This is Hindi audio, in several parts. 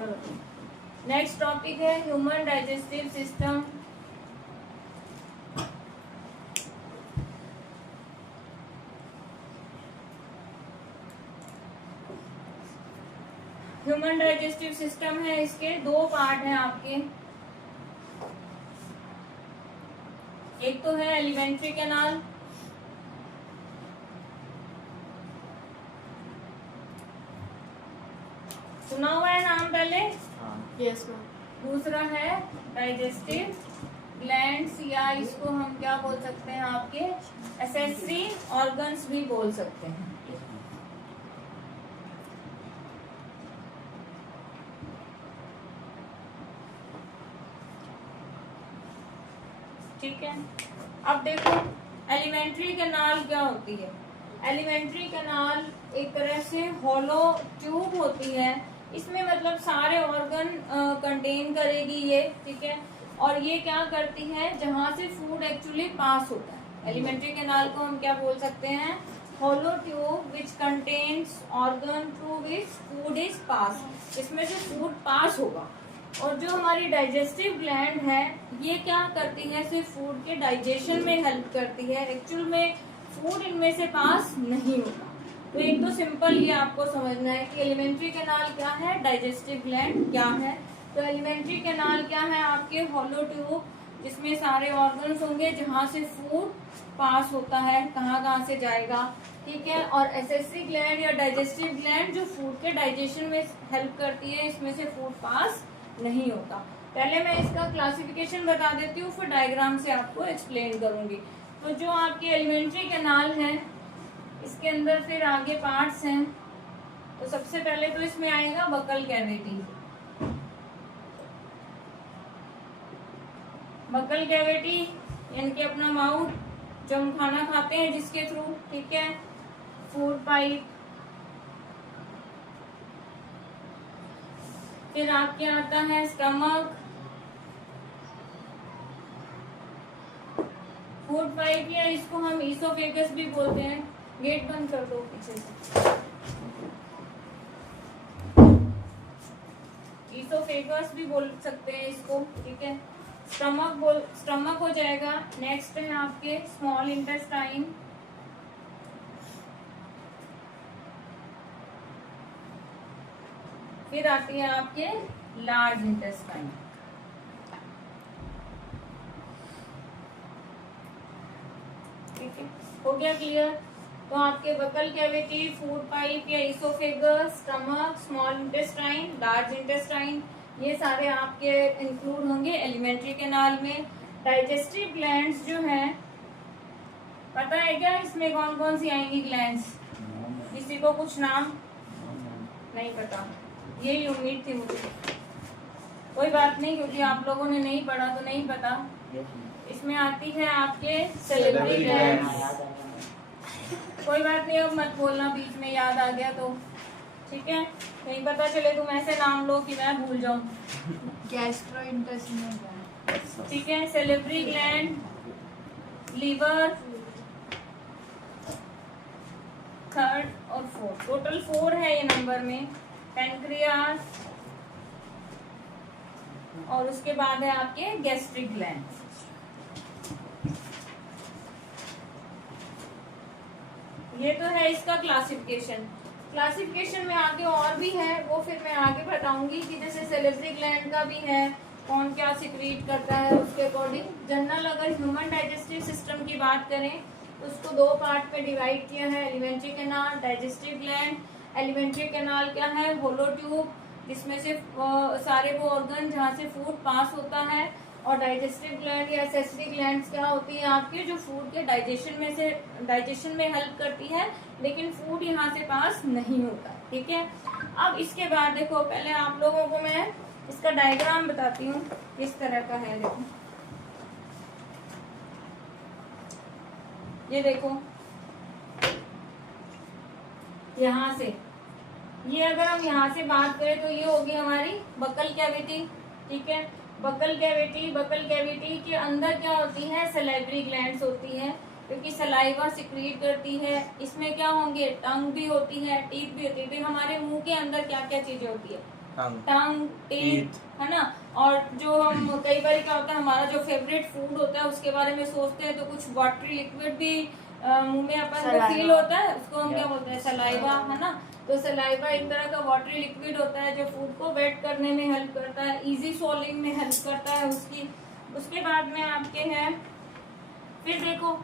चलो नेक्स्ट टॉपिक है human digestive system. Human digestive system है, इसके दो पार्ट हैं आपके। एक तो है एलिमेंट्री कैनाल, सुना हुआ है नाम पहले? Yes ma'am. दूसरा है डाइजेस्टिव ग्लैंड्स, या इसको हम क्या बोल सकते हैं, आपके एसेसरी ऑर्गन्स भी बोल सकते हैं। ठीक है, अब देखो एलिमेंट्री कैनाल क्या होती है। एलिमेंट्री कैनाल एक तरह से हॉलो ट्यूब होती है, इसमें मतलब सारे ऑर्गन कंटेन करेगी ये, ठीक है। और ये क्या करती है, जहां से फूड एक्चुअली पास होता है। एलिमेंट्री कैनाल को हम क्या बोल सकते हैं, hollow tube which contains organ through which food is pass, इसमें से फूड पास होगा। और जो हमारी डाइजेस्टिव ग्लैंड है ये क्या करती है, सिर्फ फूड के डाइजेशन में हेल्प करती है, एक्चुअल में फूड इनमें से पास नहीं होता। तो एक तो सिंपल ये आपको समझना है कि एलिमेंट्री कैनाल क्या है, डाइजेस्टिव ग्लैंड क्या है। तो एलिमेंट्री कैनाल क्या है, आपके हॉलो ट्यूब जिसमें सारे ऑर्गन्स होंगे, जहाँ से फूड पास होता है, कहाँ कहाँ से जाएगा, ठीक है। और एसेसरी ग्लैंड या डाइजेस्टिव ग्लैंड जो फूड के डाइजेशन में हेल्प करती है, इसमें से फूड पास नहीं होता। पहले मैं इसका क्लासिफिकेशन बता देती हूँ, फिर डायग्राम से आपको एक्सप्लेन करूंगी। तो जो आपकी एलिमेंट्री कैनाल है, इसके अंदर फिर आगे पार्ट्स हैं। तो सबसे पहले तो इसमें आएगा बकल कैविटी। बकल कैविटी यानी कि अपना माउथ, जो हम खाना खाते हैं जिसके थ्रू, ठीक है। फूड पाइप, फिर आपके आता है स्टमक, फूड पाइप या इसको हम ईसोफेगस भी बोलते हैं। गेट बंद कर दो पीछे से। ईसोफेगस भी बोल सकते हैं इसको, ठीक है। स्टमक हो जाएगा। नेक्स्ट है आपके स्मॉल इंटेस्टाइन, फिर आती है आपके लार्ज इंटेस्टाइन। ठीक है, हो गया क्लियर। तो आपके बकल कैविटी, फूड पाइप या oesophagus, stomach, small intestine, large intestine, ये सारे आपके इंक्लूड होंगे एलिमेंट्री कैनाल में। डाइजेस्टिव ग्लैंड्स जो हैं, पता है क्या इसमें कौन कौन सी आएंगी ग्लैंड्स? किसी को कुछ नाम नहीं पता? यही उम्मीद थी मुझे। कोई बात नहीं, क्योंकि आप लोगों ने नहीं पढ़ा तो नहीं पता। इसमें आती है आपके सेलेब्री ग्लैंड्स। कोई बात नहीं, अब मत बोलना बीच में याद आ गया तो, ठीक है। कहीं पता चले तुम ऐसे नाम लो कि मैं भूल जाऊं। गैस्ट्रोइंटेस्टाइनल ग्लैंड, ठीक है। सेलेब्री ग्लैंड, लीवर, थर्ड और फोर्थ, टोटल 4 है ये नंबर में। पैनक्रियास, और उसके बाद है आपके गैस्ट्रिक ग्लैंड। ये तो है इसका क्लासिफिकेशन। क्लासिफिकेशन में आगे और भी है, वो फिर मैं आगे बताऊंगी कि जैसे सेलेब्री ग्लैंड का भी है, कौन क्या सिक्रीट करता है उसके अकॉर्डिंग। जनरल अगर ह्यूमन डाइजेस्टिव सिस्टम की बात करें तो उसको 2 पार्ट में डिवाइड किया है, alimentary canal, digestive gland. Alimentary canal क्या है, होलो ट्यूब जिसमें से सारे वो ऑर्गन जहाँ से फूड पास होता है। और डाइजेस्टिव ग्लैंड या एसेसरी ग्लैंड्स क्या होती है आपके, जो फूड के डाइजेशन में हेल्प करती है, लेकिन फूड यहाँ से पास नहीं होता, ठीक है। अब इसके बाद देखो, पहले आप लोगों को मैं इसका डायग्राम बताती हूँ किस तरह का है। देखो ये देखो, यहाँ से ये अगर हम यहाँ से बात करें तो ये होगी हमारी बकल कैविटी, ठीक है। बकल कैविटी के अंदर क्या होती है, सलाइवरी ग्लैंड्स होती है, क्योंकि सलाइवा सिक्रीट करती है। इसमें क्या होंगे, टंग भी होती है, टीथ भी होती है। हमारे मुंह के अंदर क्या क्या चीजें होती है, टंग, टीथ, है ना। और जो हम कई बार क्या होता है, हमारा जो फेवरेट फूड होता है उसके बारे में सोचते हैं तो कुछ वाटरी लिक्विड भी मुंह में अपन को फील होता है, उसको हम क्या बोलते हैं, सलाइवा, है ना। तो सलाइवा एक तरह का वाटरी लिक्विड होता है जो फूड को वेट करने में हेल्प करता है, इजी स्वॉलिंग में हेल्प करता है उसकी। उसके बाद में आपके हैं, फिर देखो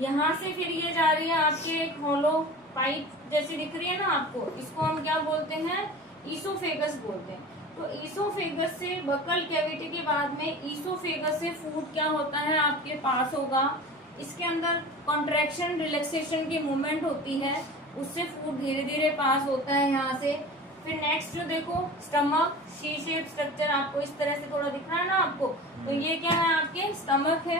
यहाँ से फिर ये जा रही है आपके एक होलो पाइप जैसी दिख रही है ना आपको, इसको हम क्या बोलते हैं, ईसोफेगस बोलते हैं। तो ईसोफेगस से बकल कैविटी के बाद में ईसोफेगस से फूड क्या होता है आपके पास होगा, इसके अंदर कॉन्ट्रैक्शन रिलैक्सेशन की मूवमेंट होती है, उससे फूड धीरे धीरे पास होता है यहाँ से। फिर नेक्स्ट जो देखो स्टमक, सी शेप स्ट्रक्चर आपको इस तरह से थोड़ा दिख रहा है ना आपको, तो ये क्या है आपके स्टमक है।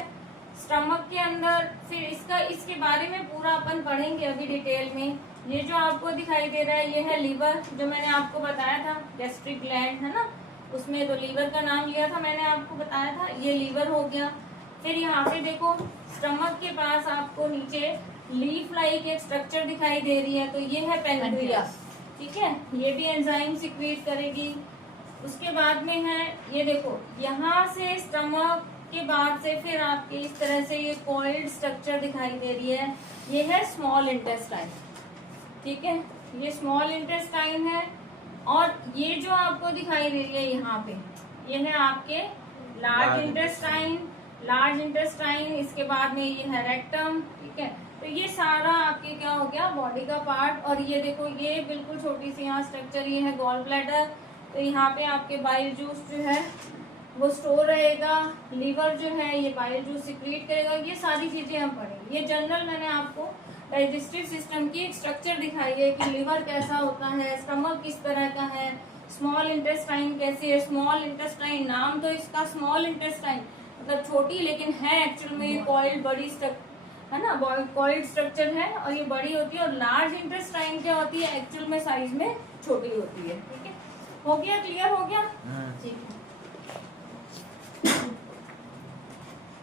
स्टमक के अंदर फिर इसके बारे में पूरा अपन पढ़ेंगे अभी डिटेल में। ये जो आपको दिखाई दे रहा है ये है लीवर, जो मैंने आपको बताया था गैस्ट्रिक ग्लैंड है ना, उसमें तो लीवर का नाम लिया था मैंने आपको बताया था, ये लीवर हो गया। फिर यहाँ पे देखो स्टमक के पास आपको नीचे लीफ लाइक एक स्ट्रक्चर दिखाई दे रही है, तो ये है पेनक्रियास, ठीक है, ये भी एंजाइम सिक्रीट करेगी। उसके बाद में है ये देखो, यहाँ से स्टमक के बाद से फिर आपके इस तरह से ये कॉइल्ड स्ट्रक्चर दिखाई दे रही है, ये है स्मॉल इंटेस्टाइन, ठीक है, ये स्मॉल इंटेस्टाइन है। और ये जो आपको दिखाई दे रही है यहाँ पे, ये है आपके लार्ज इंटेस्टाइन, लार्ज इंटेस्टाइन, इसके बाद में ये है रेक्टम, ठीक है। तो ये सारा आपके क्या हो गया, बॉडी का पार्ट। और ये देखो ये बिल्कुल छोटी सी यहाँ स्ट्रक्चर, ये है गॉल ब्लैडर, तो यहाँ पे आपके बाइल जूस जो है वो स्टोर रहेगा, लीवर जो है ये बाइल जूस सिक्रीट करेगा, ये सारी चीजें हम पढ़ेंगे। ये जनरल मैंने आपको डाइजेस्टिव सिस्टम की एक स्ट्रक्चर दिखाई है कि लीवर कैसा होता है, स्टमक किस तरह का है, स्मॉल इंटेस्टाइन कैसी है। स्मॉल इंटेस्टाइन नाम तो इसका स्मॉल इंटेस्टाइन मतलब छोटी, लेकिन है एक्चुअल में ये कॉइल्ड बड़ी स्ट्रक्चर है ना, कॉइल्ड स्ट्रक्चर है और ये बड़ी होती है। और लार्ज इंटेस्टाइन क्या होती है, एक्चुअल में साइज में छोटी होती है, ठीक है। हो गया, क्लियर हो गया, ठीक है।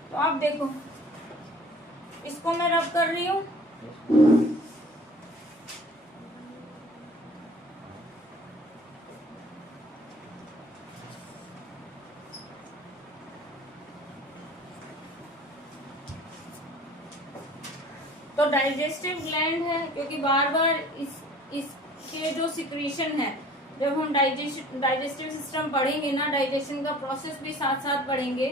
तो आप देखो इसको मैं रब कर रही हूँ, तो डाइजेस्टिव ग्लैंड है, क्योंकि बार बार इसके जो सिक्रीशन है, जब हम डाइजेस्टिव सिस्टम पढ़ेंगे ना, डाइजेशन का प्रोसेस भी साथ साथ पढ़ेंगे,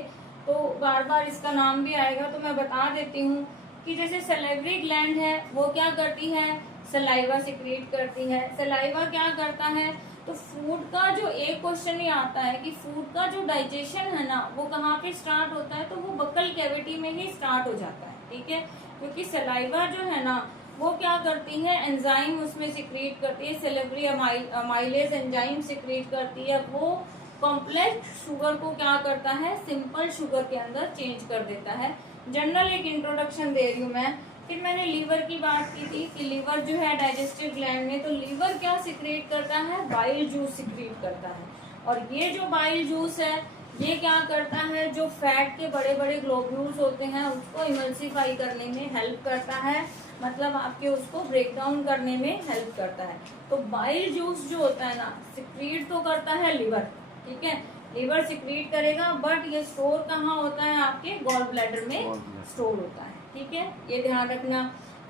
तो बार बार इसका नाम भी आएगा। तो मैं बता देती हूँ कि जैसे सलेवरी ग्लैंड है वो क्या करती है, सलाइवा सिक्रीट करती है। सलाइवा क्या करता है, तो फूड का जो एक क्वेश्चन ही आता है कि फूड का जो डाइजेशन है ना वो कहाँ पे स्टार्ट होता है, तो वो बकल कैविटी में ही स्टार्ट हो जाता है, ठीक है। क्योंकि सलाइवा जो है ना वो क्या करती है, एंजाइम उसमें सिक्रीट करती है, सेलेवरी अमाइलेज एंजाइम सिक्रीट करती है, वो कॉम्प्लेक्स शुगर को क्या करता है, सिंपल शुगर के अंदर चेंज कर देता है। जनरल एक इंट्रोडक्शन दे रही हूँ मैं। फिर मैंने लीवर की बात की थी कि लीवर जो है डाइजेस्टिव ग्लैंड में, तो लीवर क्या सिक्रीट करता है, बाइल जूस सिक्रीट करता है। और ये जो बाइल जूस है ये क्या करता है, जो फैट के बड़े बड़े ग्लोब्यूल्स होते हैं उसको इमल्सिफाई करने में हेल्प करता है, मतलब आपके उसको ब्रेक डाउन करने में हेल्प करता है। तो बाइल जूस जो होता है ना सिक्रीट तो करता है लीवर, ठीक है, लीवर सिक्रीट करेगा, बट ये स्टोर कहाँ होता है, आपके गॉल ब्लैडर में स्टोर होता है, ठीक है, ये ध्यान रखना।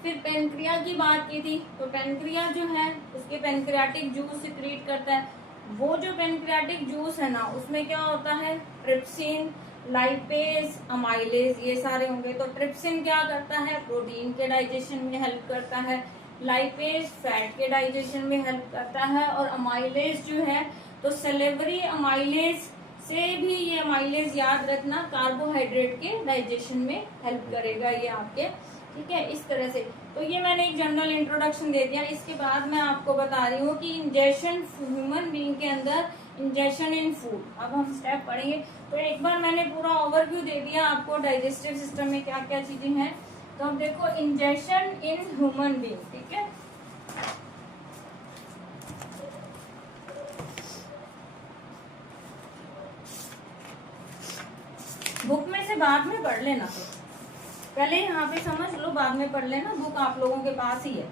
फिर पेनक्रिया की बात की थी, तो पेनक्रिया जो है उसके पेनक्रियाटिक जूस सिक्रीट करता है। वो जो पेनक्रियाटिक जूस है ना उसमें क्या होता है, ट्रिप्सिन, लाइपेज, अमाइलेज, ये सारे होंगे। तो ट्रिप्सिन क्या करता है, प्रोटीन के डाइजेशन में हेल्प करता है, लाइपेज फैट के डाइजेशन में हेल्प करता है, और अमाइलेज जो है तो सेलेवरी अमाइलेज से भी, ये अमाइलेज याद रखना, कार्बोहाइड्रेट के डाइजेशन में हेल्प करेगा ये आपके, ठीक है, इस तरह से। तो ये मैंने एक जनरल इंट्रोडक्शन दे दिया। इसके बाद मैं आपको बता रही हूँ कि इंजेक्शन ह्यूमन बीइंग के अंदर, इंजेक्शन इन फूड, अब हम स्टेप पढ़ेंगे। तो एक बार मैंने पूरा ओवरव्यू दे दिया आपको डाइजेस्टिव सिस्टम में क्या क्या चीजें हैं। तो अब देखो इंजेक्शन इन ह्यूमन बीइंग, ठीक है, बुक में से बाद में पढ़ लेना, तो पहले यहाँ पे समझ लो, बाद में पढ़ लेना, बुक आप लोगों के पास ही है।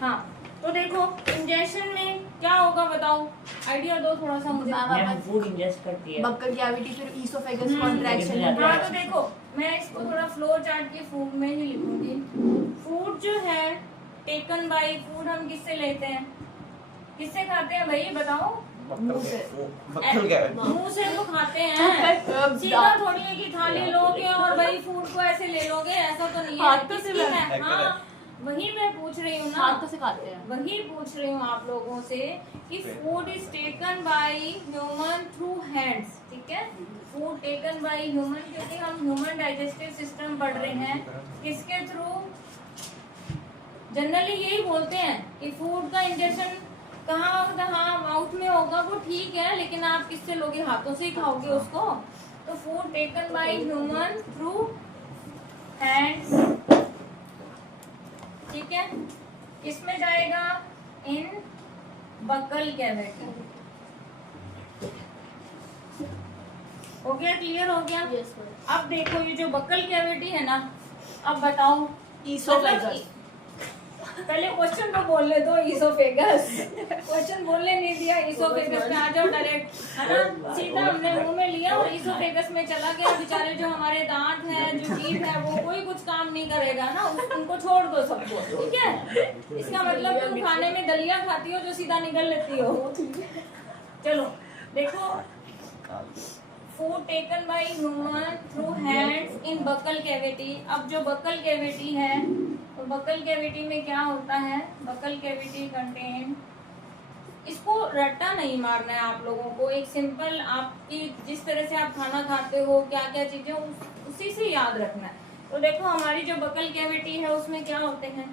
हाँ, तो देखो इंजेक्शन में क्या होगा बताओ, आइडिया दो थोड़ा सा मुझे। मैम, फूड इंजेस्ट करती है। बक्कल कैविटी फिर ईसोफेगस हम्म, कॉन्ट्रैक्शन। हाँ तो देखो मैं इसको थोड़ा फ्लो चार्ट के फूड में ही लिखूंगी। फूड जो है टेकन बाय, फूड हम किससे लेते हैं, किससे खाते हैं भाई बताओ, बक्कल मुंह से तो खाते हैं, सीधा थोड़ी है कि थाली लोगे और भाई फूड को ऐसे ले लोगे, ऐसा तो नहीं है। हाथों से किसकी मैं- हाँ वही मैं पूछ रही हूँ ना, हाथों से खाते हैं। वही पूछ रही हूँ आप लोगों से कि food is taken by human through hands, ठीक है, फूड टेकन बाय ह्यूमन, क्योंकि हम ह्यूमन डाइजेस्टिव सिस्टम पढ़ रहे हैं, किसके थ्रू, जनरली यही बोलते हैं कि फूड का इंजेक्शन कहाँ होगा, हाँ माउथ में होगा वो ठीक है, लेकिन आप किससे लोगे, हाथों से ही खाओगे उसको। तो food taken by human through hands, ठीक है, किसमें जाएगा, इन बकल कैविटी। हो गया, क्लियर हो गया। Yes ma'am. अब देखो ये जो बकल कैविटी है ना, अब बताओ ईसोफेगस। पहले क्वेश्चन तो बोलने दो, ईसोफेगस क्वेश्चन बोलने नहीं दिया, ईसोफेगस में आ जाओ डायरेक्ट, है ना, सीधा हमने मुंह में लिया और ईसोफेगस में चला गया। बेचारे जो हमारे दांत हैं, जो जीभ है, वो कोई कुछ काम नहीं करेगा ना, उनको छोड़ दो सबको, ठीक है। इसका मतलब तुम खाने में दलिया खाती हो जो सीधा निकल लेती हो। चलो देखो, food taken by human through hands in buccal cavity. अब जो बकल कैविटी है, तो बकल कैविटी में क्या होता है, बकल कैविटी कंटेन, इसको रट्टा नहीं मारना है आप लोगों को, एक सिंपल आपकी जिस तरह से आप खाना खाते हो क्या क्या चीजें उसी से याद रखना है। तो देखो हमारी जो बकल कैविटी है उसमें क्या होते हैं,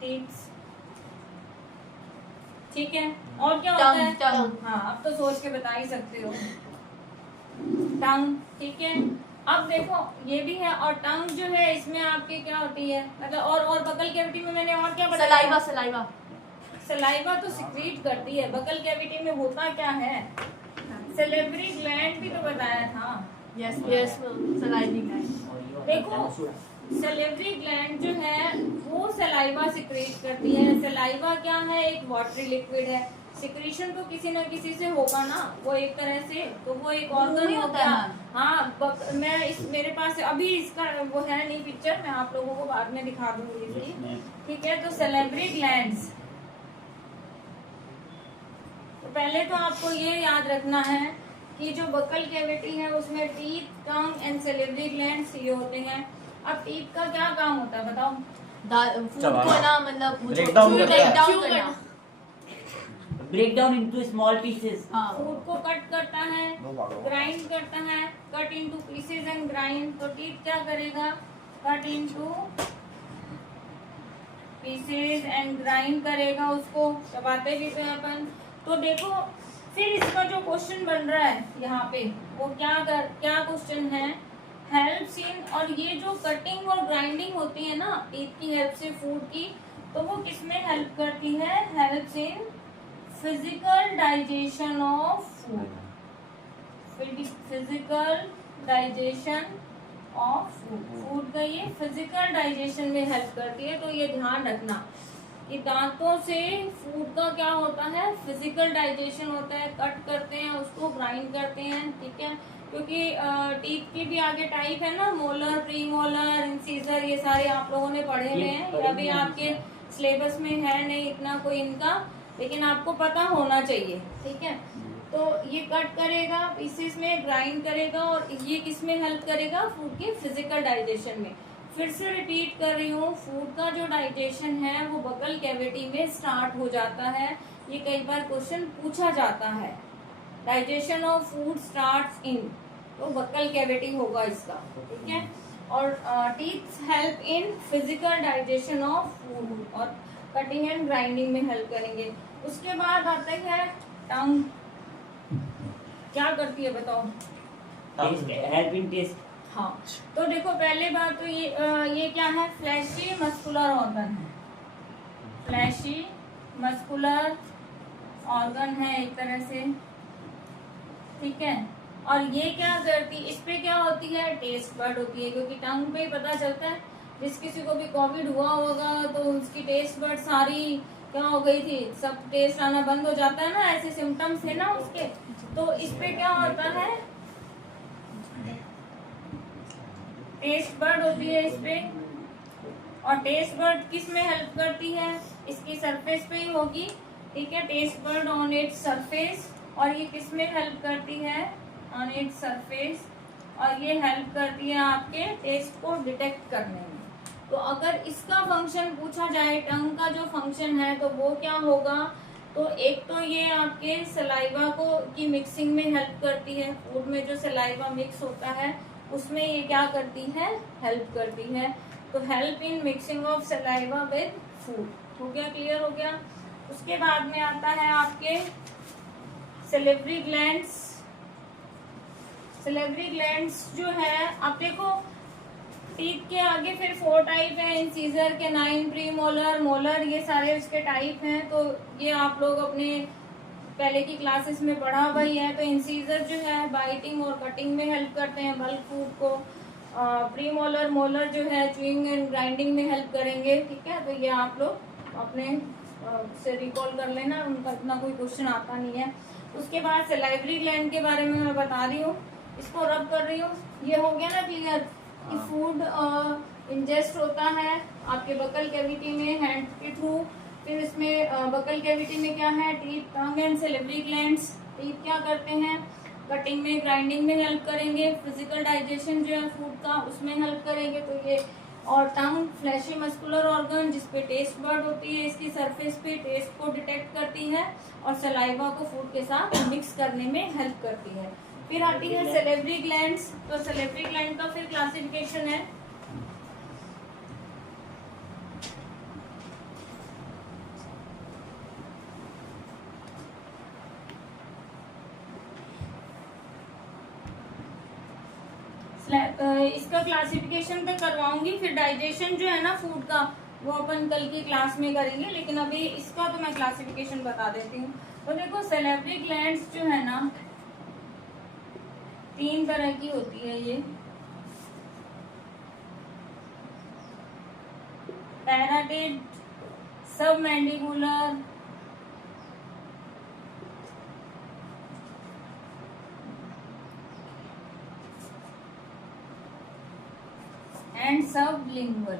टीथ, ठीक है, और क्या होता है, टंग। हाँ अब तो सोच के बता ही सकते हो, टंग, ठीक है। अब देखो ये भी है, और टंग जो है इसमें आपकी क्या होती है, मतलब और बकल कैविटी में मैंने और क्या बताया, सलाइवा। सलाइवा सलाइवा तो सिक्रीट करती है, बकल कैविटी में होता क्या है, सेलेब्री ग्लैंड भी तो बताया था। Yes yes ma'am, salivary gland. देखो सेलेब्री ग्लैंड जो है वो सलाइवा सिक्रीट करती है। सलाइवा क्या है, एक वाटरी लिक्विड है, सिक्रीशन तो किसी न किसी से होगा ना, वो एक तरह से, तो वो एक ऑर्गन नहीं हो होता गया। है। हाँ मैं इस मेरे पास अभी इसका वो है नहीं पिक्चर, मैं आप लोगों को बाद में दिखा दूंगी इसकी, ठीक है। तो सेलेब्री ग्लैंड्स, तो पहले तो आपको ये याद रखना है कि जो बकल कैविटी है उसमें टीथ, टंग एंड सेलेब्री ग्लैंड्स ये होते हैं। अब टीथ का क्या काम होता है बताओ, फूड को ना मतलब Break down करता है। break down करना। Break down into small pieces. हाँ। फूड को कट करता है, दो भागों में। ग्राइंड करता है, cut into pieces and grind. तो टीथ क्या करेगा, cut into pieces and grind करेगा, उसको चबाते भी तो अपन। तो देखो फिर इसका जो क्वेश्चन बन रहा है यहाँ पे, वो क्या क्वेश्चन है, हेल्प्स इन, और ये जो कटिंग और ग्राइंडिंग होती है ना टीथ की हेल्प से फूड की, तो वो किसमें हेल्प करती है, helps in physical digestion of food, physical digestion of food, food का ये फिजिकल डाइजेशन में हेल्प करती है। तो ये ध्यान रखना कि दांतों से फूड का क्या होता है, फिजिकल डाइजेशन होता है, कट करते हैं उसको, ग्राइंड करते हैं, ठीक है। क्योंकि टीथ की भी आगे टाइप है ना, मोलर, प्री मोलर, इंसीजर, ये सारे आप लोगों ने पढ़े हुए हैं, ये अभी आपके सिलेबस में है नहीं इतना कोई इनका, लेकिन आपको पता होना चाहिए, ठीक है। तो ये कट करेगा पीसेस में, ग्राइंड करेगा, और ये किसमें हेल्प करेगा, फूड के फिजिकल डाइजेशन में। फिर से रिपीट कर रही हूँ, फूड का जो डाइजेशन है वो बकल कैविटी में स्टार्ट हो जाता है, ये कई बार क्वेश्चन पूछा जाता है, digestion of food starts in, तो बकल कैविटी होगा इसका, ठीक है। और teeth help in physical digestion of food, और कटिंग एंड ग्राइंडिंग में हेल्प करेंगे। उसके बाद आता है टंग, क्या करती है बताओ, हेल्प इन टेस्ट। हाँ तो देखो पहले बात तो ये क्या है, फ्लैशी मस्कुलर ऑर्गन है, फ्लैशी मस्कुलर ऑर्गन है एक तरह से, ठीक है। और ये क्या करती, इस पे क्या होती है, टेस्ट बड होती है, क्योंकि टंग पे पता चलता है, जिस किसी को भी कोविड हुआ होगा तो उसकी टेस्ट बड सारी क्या हो गई थी, सब टेस्ट आना बंद हो जाता है ना, ऐसे सिम्टम्स है ना उसके। तो इस पे क्या होता है, टेस्ट बर्ड होती है इस पे, और टेस्ट बर्ड किस में हेल्प करती है, इसकी सरफेस पे ही होगी, ठीक है, taste bud on its surface. और ये किस में हेल्प करती है, ऑन इट्स सरफेस, और ये हेल्प करती है आपके टेस्ट को डिटेक्ट करने में। तो अगर इसका फंक्शन पूछा जाए, टंग का जो फंक्शन है, तो वो क्या होगा, तो एक तो ये आपके सलाइवा को की मिक्सिंग में हेल्प करती है, फूड में जो सलाइवा मिक्स होता है उसमें ये क्या करती है, हेल्प करती है। तो help in mixing of saliva with food, हो गया, क्लियर हो गया। उसके बाद में आता है आपके सेलेवरी ग्लैंड्स। सेलेवरी ग्लैंड्स जो है, आप देखो टीथ के आगे फिर 4 टाइप है, incisor, canine, pre molar, molar, ये सारे उसके टाइप हैं। तो ये आप लोग अपने पहले की क्लासेस में पढ़ा वही है। तो इंसीजर जो है बाइटिंग और कटिंग में हेल्प करते हैं बल्क फूड को। प्री मोलर, मोलर जो है च्यूइंग एंड ग्राइंडिंग में हेल्प करेंगे, ठीक है। तो ये आप लोग अपने से रिकॉल कर लेना, उनका इतना कोई क्वेश्चन आता नहीं है। उसके बाद सलाइवरी ग्लैंड के बारे में मैं बता रही हूँ, इसको रब कर रही हूँ। ये हो गया ना क्लियर कि फूड इंजेस्ट होता है आपके बकल कैविटी में हैंड के थ्रू। फिर इसमें बकल कैविटी में क्या है, teeth, tongue and salivary glands. Teeth क्या करते हैं, कटिंग में, ग्राइंडिंग में हेल्प करेंगे। फिजिकल डाइजेशन जो है फूड का, उसमें हेल्प करेंगे। तो ये, और टंग फ्लैशी मस्कुलर ऑर्गन जिसपे टेस्ट बर्ड होती है, इसकी सरफेस पे टेस्ट को डिटेक्ट करती है और सलाइवा को फूड के साथ मिक्स करने में हेल्प करती है। फिर आती है सेलेवरी ग्लैंड्स। तो सेलेवरी ग्लैंड का फिर क्लासिफिकेशन है, इसका क्लासिफिकेशन तक करवाऊंगी। फिर डाइजेशन जो है ना फूड का, वो अपन कल की क्लास में करेंगे, लेकिन अभी इसका तो मैं क्लासिफिकेशन बता देती हूँ। तो देखो सेलेवरी ग्लैंड्स जो है ना 3 तरह की होती है। ये पैराटिड, सब मैंडिबुलर, एंड सबलिंगुअल।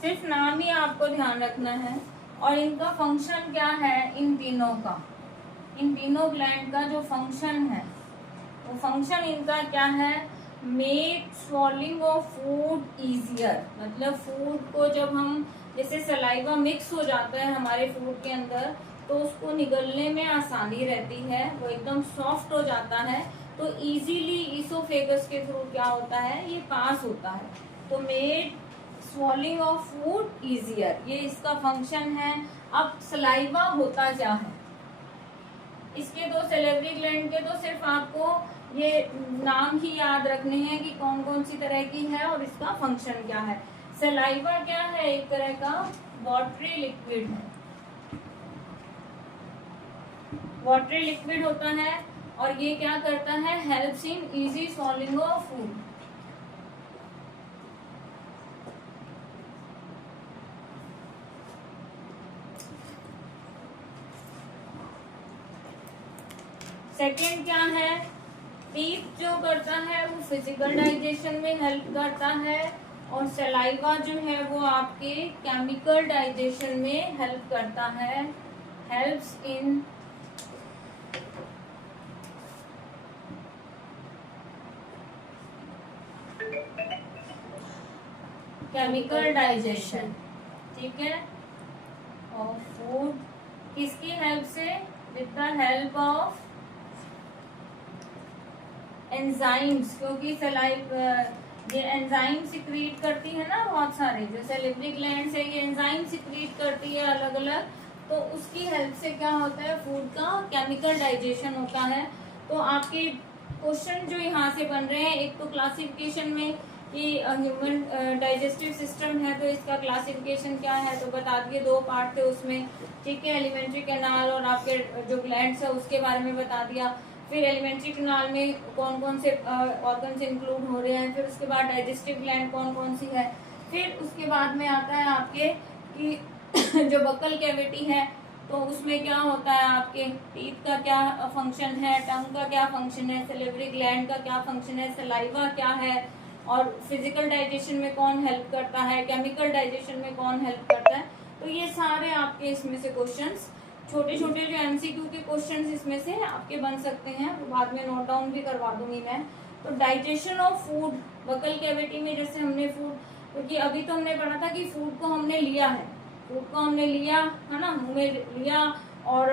सिर्फ नाम ही आपको ध्यान रखना है। और इनका फंक्शन क्या है, इन तीनों का, इन तीनों ग्लैंड का जो फंक्शन है, वो फंक्शन इनका क्या है, make swallowing of food easier. मतलब फूड को जब हम, जैसे सलाइवा मिक्स हो जाता है हमारे फूड के अंदर, तो उसको निगलने में आसानी रहती है, वो एकदम सॉफ्ट हो जाता है, तो इजीली ईसोफेगस के थ्रू क्या होता है, ये पास होता है। तो made swallowing of food easier, ये इसका फंक्शन है। अब सलाइवा होता क्या है, इसके दो सेलेवरी ग्लैंड के तो सिर्फ आपको ये नाम ही याद रखने हैं कि कौन कौन सी तरह की है और इसका फंक्शन क्या है। सलाइवा क्या है, एक तरह का वाटरी लिक्विड है, वाटरी लिक्विड होता है। और ये क्या करता है, helps in easy swallowing of food. Second क्या है, टीथ जो करता है वो फिजिकल डाइजेशन में हेल्प करता है, और सलाइवा जो है वो आपके केमिकल डाइजेशन में हेल्प करता है, हेल्प्स इन केमिकल डाइजेशन, ठीक है, और फूड किसकी हेल्प से, with the help of enzymes, क्योंकि ये एंजाइम सिक्रीट करती है ना बहुत सारे, जो सेलेवरी ग्लैंड है ये एंजाइम सिक्रीट करती है अलग अलग, तो उसकी हेल्प से क्या होता है, फूड का केमिकल डाइजेशन होता है। तो आपके क्वेश्चन जो यहाँ से बन रहे हैं, एक तो क्लासिफिकेशन में कि ह्यूमन डाइजेस्टिव सिस्टम है, तो इसका क्लासिफिकेशन क्या है, तो बता दिए 2 पार्ट थे उसमें, ठीक है, एलिमेंट्री कैनाल और आपके जो ग्लैंड्स है उसके बारे में बता दिया। फिर एलिमेंट्री कैनाल में कौन कौन से ऑर्गन्स इंक्लूड हो रहे हैं, फिर उसके बाद डाइजेस्टिव ग्लैंड कौन कौन सी है, फिर उसके बाद में आता है आपके कि जो बक्कल कैविटी है तो उसमें क्या होता है, आपके टीथ का क्या फंक्शन है, टंग का क्या फंक्शन है, सेलेवरी ग्लैंड का क्या फंक्शन है, सलाइवा क्या है, और फिजिकल डाइजेशन में कौन हेल्प करता है, केमिकल डाइजेशन में कौन हेल्प करता है। तो ये सारे आपके इसमें से क्वेश्चंस, छोटे छोटे जो एमसीक्यू के क्वेश्चंस इसमें से आपके बन सकते हैं, बाद में नोट डाउन भी करवा दूंगी मैं। तो digestion of food, buccal cavity में जैसे हमने फूड, क्योंकि अभी तो हमने पढ़ा था कि फूड को हमने लिया है, फूड को हमने लिया है ना, मुंह में लिया और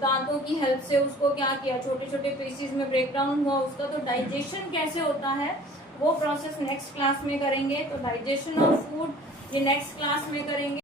दांतों की हेल्प से उसको क्या किया, छोटे छोटे पीसेस में ब्रेक डाउन हुआ उसका। तो डाइजेशन कैसे होता है वो प्रोसेस नेक्स्ट क्लास में करेंगे। तो डाइजेशन ऑफ फूड ये नेक्स्ट क्लास में करेंगे।